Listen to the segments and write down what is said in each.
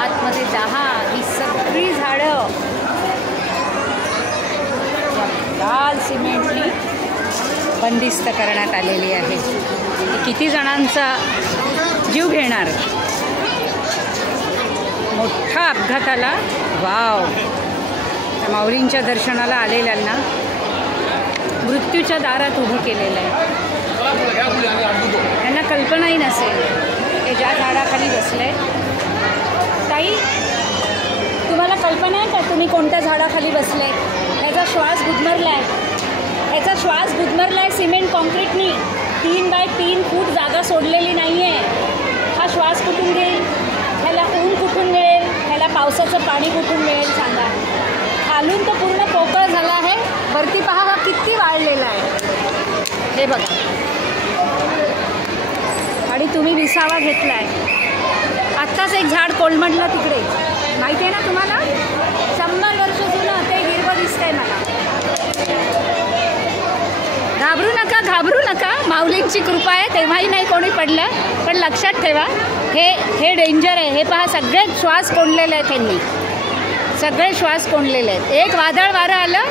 आतमध्ये 10 ही सगळी झाडं लाल सिमेंटनी बंदिस्त करण्यात आलेली आहे. किती जणांचा जीव घेणार. मोठा अपघात आला. वाव. त्या माऊलींच्या दर्शनाला आलेल्यांना मृत्यूच्या दारात उभं केलेलं आहे. त्यांना कल्पनाही नसेल की ज्या झाडाखाली बसले. ताई, तुम्हाला कल्पना आहे का तुम्ही कोणत्या झाडाखाली बसले? ह्याचा श्वास गुदमरलाय. ह्याचा श्वास गुदमरलाय सिमेंट कॉन्क्रीटनी. 3 बाय 3 फूट जागा सोडलेली नाही आहे. हा श्वास कुठून घेईल? ह्याला ऊन कुठून मिळेल? ह्याला पावसाचं पाणी कुठून मिळेल सांगा. खालून तो पूर्ण पोकळ झाला आहे. वरती पहा हा किती वाळलेला आहे. हे बघा. आणि तुम्ही विसावा घेतलाय. आत्ताच एक झाड कोलमडलं तिकडे, माहिती आहे ना तुम्हाला? 100 वर्ष जुनं ते हिरवं दिसतंय मला. घाबरू नका, घाबरू नका. माऊलींची कृपा आहे, तेव्हाही नाही कोणी पडलं. पण लक्षात ठेवा, हे डेंजर आहे. हे पहा, सगळे श्वास कोंडलेले आहेत. त्यांनी सगळे श्वास कोंडलेले आहेत. एक वादळ वारं आलं,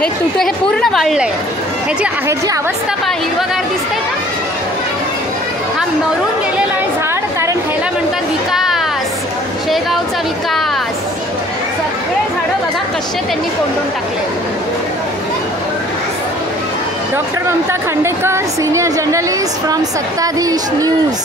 हे पूर्ण वाळलं आहे. ह्याची अवस्था पहा. हिरवगार दिसतंय का? हा मरून गेलेला आहे झाड. कारण ह्याला म्हणतात विकास, शेगावचा विकास. सगळे झाडं बघा कसे त्यांनी कोंडून टाकले. Doctor Mamata Khandekar, senior journalist from Sattadhish news.